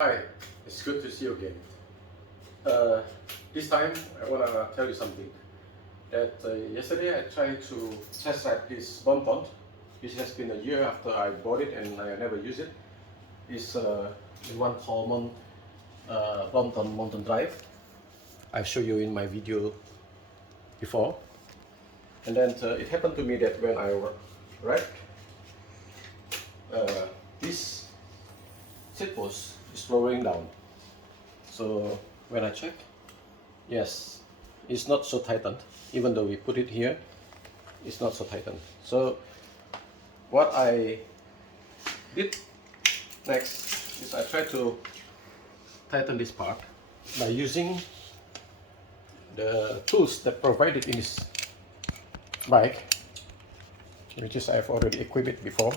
Hi, it's good to see you again. This time I want to tell you something. That yesterday I tried to test ride this Brompton. This has been a year after I bought it and I never use it. It's in one common Brompton mountain drive. I've shown you in my video before. And then it happened to me that when I ride, this seat post is slowing down. So when I check, yes, it's not so tightened. Even though we put it here, it's not so tightened. So what I did next is I tried to tighten this part by using the tools that provided in this bike, which is I've already equipped it before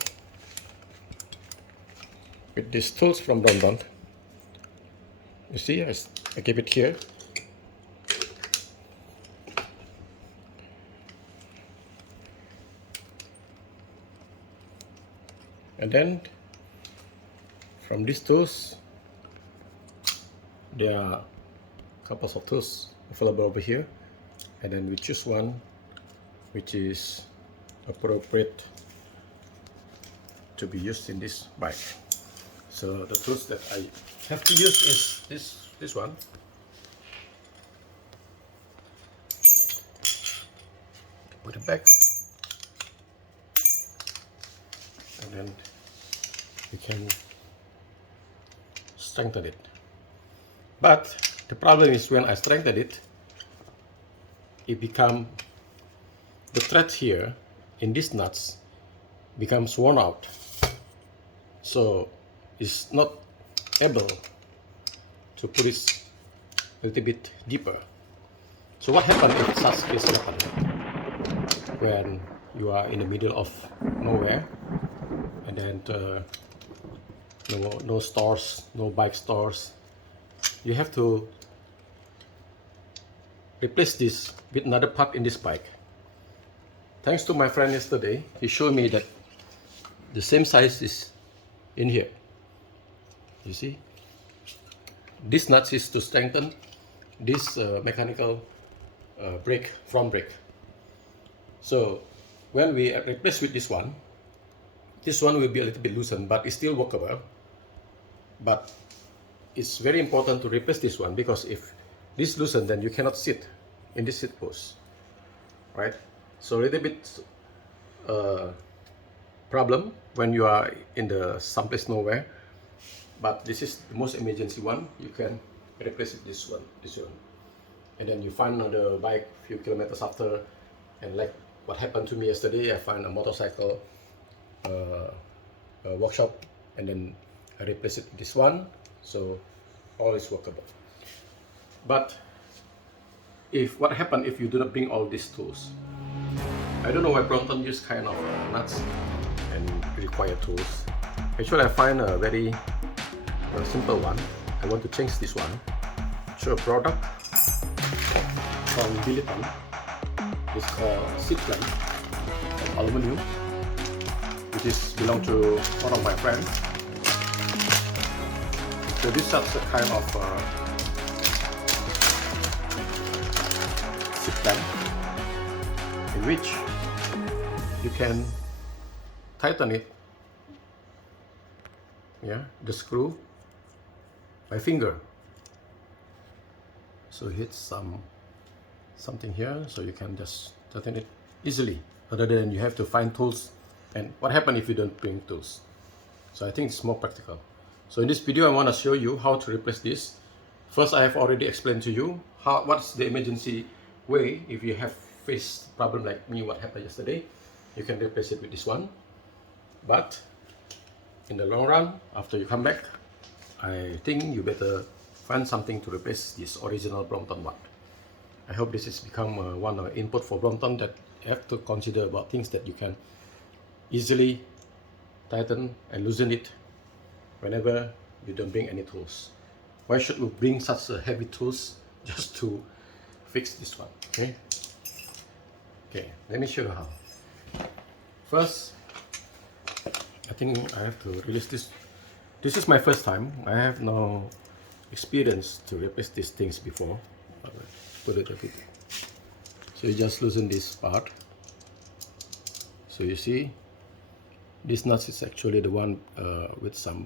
with these tools from Brompton. You see, I keep it here. And then from these tools, there are couples of tools available over here, and then we choose one which is appropriate to be used in this bike. So the tools that I have to use is this one. Put it back, and then we can strengthen it. But the problem is when I strengthen it, the thread here in these nuts becomes worn out. So it's not able to put it a little bit deeper. So what happens if such case happens when you are in the middle of nowhere, and then no stores, no bike stores? You have to replace this with another part in this bike. Thanks to my friend yesterday, he showed me that the same size is in here. You see, this nut is to strengthen this mechanical front brake. So when we replace with this one will be a little bit loosened, but it's still workable. But it's very important to replace this one, because if this loosened, then you cannot sit in this seat post, right? So a little bit problem when you are in the someplace nowhere. But this is the most emergency one. You can replace it this one, and then you find another bike a few kilometers after, and like what happened to me yesterday, I find a motorcycle workshop, and then I replace it with this one. So all is workable. But what happened if you do not bring all these tools? I don't know why Brompton use kind of nuts and require tools. Actually, I find a very simple one. I want to change this one. Show a product from BILLITON. It's called seatclamp of aluminum, which is belong to one of my friends. So this is a kind of seatclamp in which you can tighten it, the screw by finger. So hit something here, so you can just tighten it easily, rather than you have to find tools. And what happens if you don't bring tools? So I think it's more practical. So in this video, I want to show you how to replace this. First, I have already explained to you what's the emergency way if you have faced problem like me, what happened yesterday. You can replace it with this one. But in the long run, after you come back, I think you better find something to replace this original Brompton one. I hope this has become one input for Brompton, that you have to consider about things that you can easily tighten and loosen it whenever you don't bring any tools. Why should we bring such heavy tools just to fix this one? Okay, let me show you how. First, I think I have to release this This is my first time. I have no experience to replace these things before. Put it a bit. So you just loosen this part. So you see, this nut is actually the one with some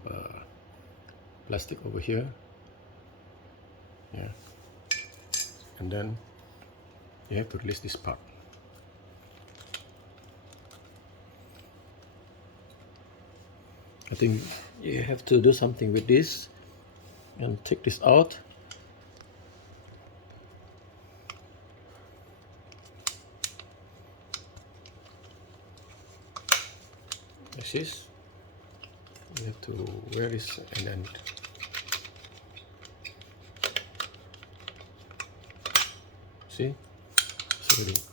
plastic over here. Yeah. And then you have to release this part. I think you have to do something with this and take this out. This is, you have to wear this and then see, so this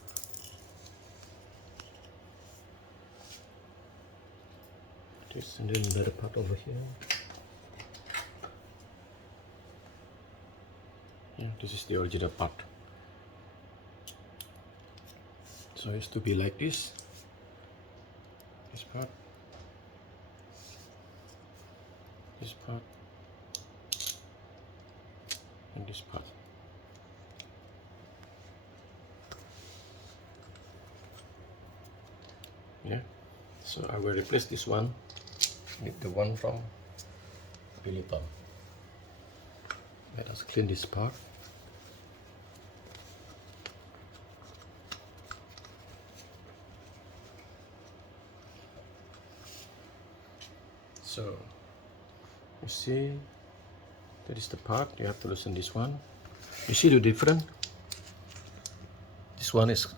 and then another part over here. Yeah, this is the original part. So it used to be like this. This part. This part. And this part. Yeah. So I will replace this one with the one from BILLITON. Let us clean this part. So you see, that is the part. You have to loosen this one. You see the difference? This one is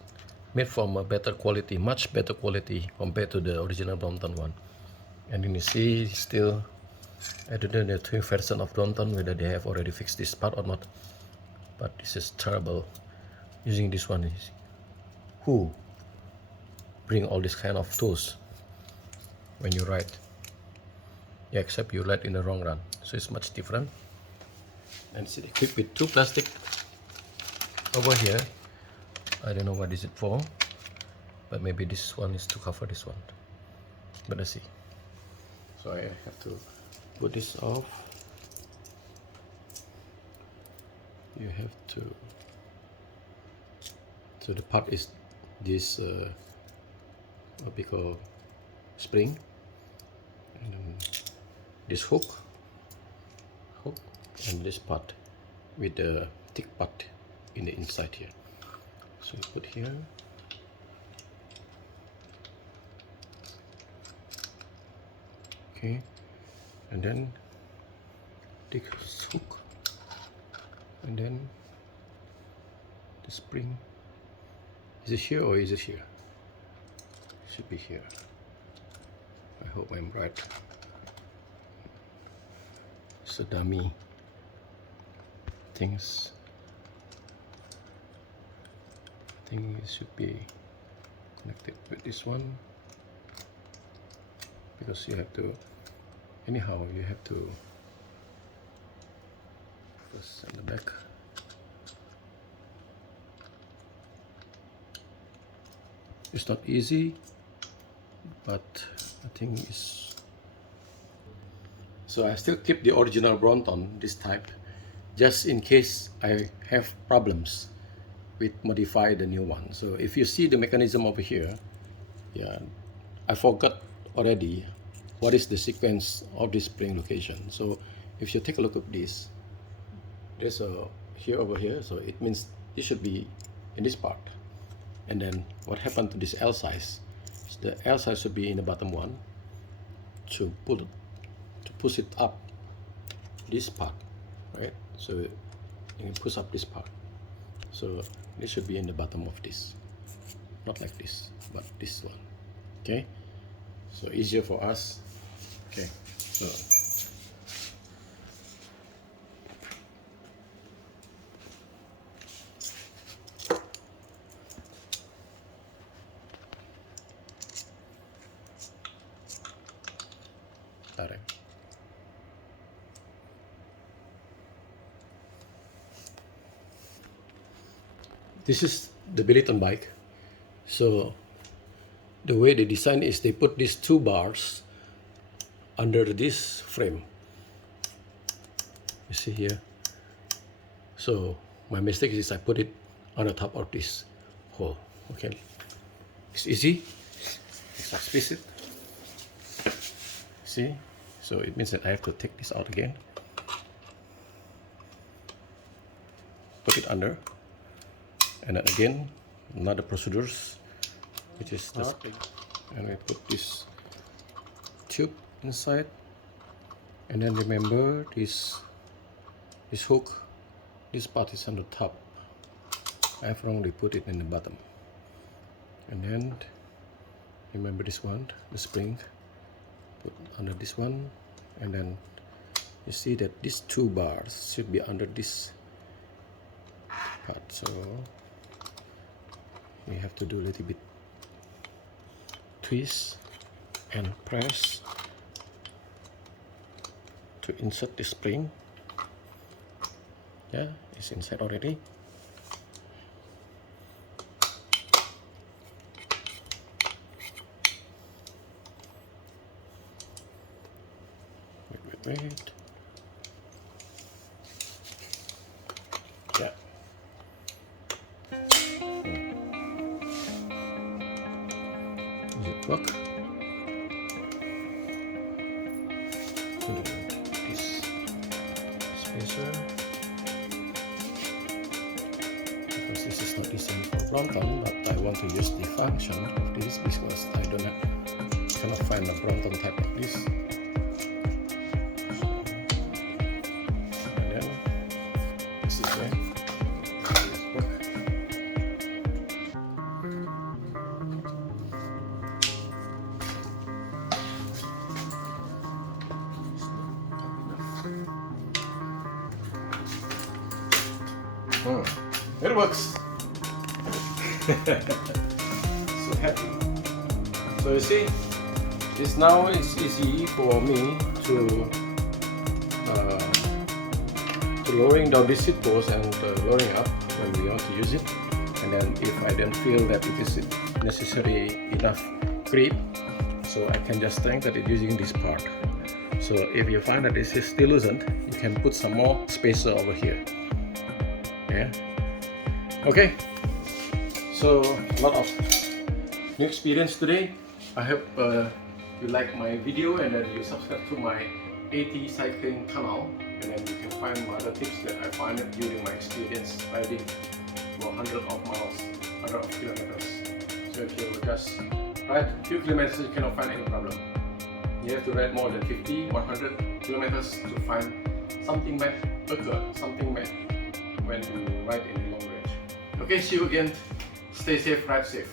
made from a better quality, much better quality compared to the original Brompton one. And then you see still, I don't know the two version of Brompton whether they have already fixed this part or not. But this is terrible. Using this one is who bring all this kind of tools when you ride. Yeah, except you ride in the wrong run, so it's much different. And it's equipped with two plastic over here. I don't know what is it for, but maybe this one is to cover this one. But let's see. So I have to put this off. You have to. So the part is this what we call spring, and then this hook, and this part with the thick part in the inside here. So put here. Okay, and then take this hook, and then the spring. Is it here or is it here? It should be here. I hope I'm right. It's a dummy things. I think it should be connected with this one, because you have to, anyhow you have to first in the back. It's not easy, but I think it's. So I still keep the original Brompton, this type, just in case I have problems with modify the new one. So if you see the mechanism over here, yeah, I forgot already what is the sequence of this spring location. So if you take a look at this, there's a here over here, so it means it should be in this part. And then what happened to this L size? So the L size should be in the bottom one to push it up this part, right? So you can push up this part. So this should be in the bottom of this, not like this, but this one. Okay, so easier for us. Okay, so tarik. This is the BILLITON bike. So the way they design is they put these two bars under this frame. You see here. So my mistake is I put it on the top of this hole. Okay, it's easy. Let's fix it. See, so it means that I have to take this out again, put it under, and then again another procedures, which is the spring, and we put this tube inside, and then remember this hook, this part is on the top. I've wrongly put it in the bottom. And then remember this one, the spring, put under this one, and then you see that these two bars should be under this part, so you have to do a little bit twist and press to insert the spring. Yeah, it's inside already. Wait. Yeah. Does it work? This spacer. Because this is not designed for Brompton, but I want to use the function of this because I cannot find a Brompton type of this. It works. So happy. So you see, this now is easy for me to lowering down this seat post and lowering up when we want to use it. And then if I don't feel that it is necessary enough grip, so I can just strengthen it using this part. So if you find that this is still loosened, you can put some more spacer over here. Yeah. Okay. So a lot of new experience today. I hope you like my video and then you subscribe to my AT cycling channel, and then you can find my other tips that I find during my experience riding for hundreds of miles, hundreds of kilometers. So if you just ride a few kilometers, you cannot find any problem. You have to ride more than 50, 100 kilometers to find something might occur, something might when you ride in the long range. Okay, see you again. Stay safe, ride safe.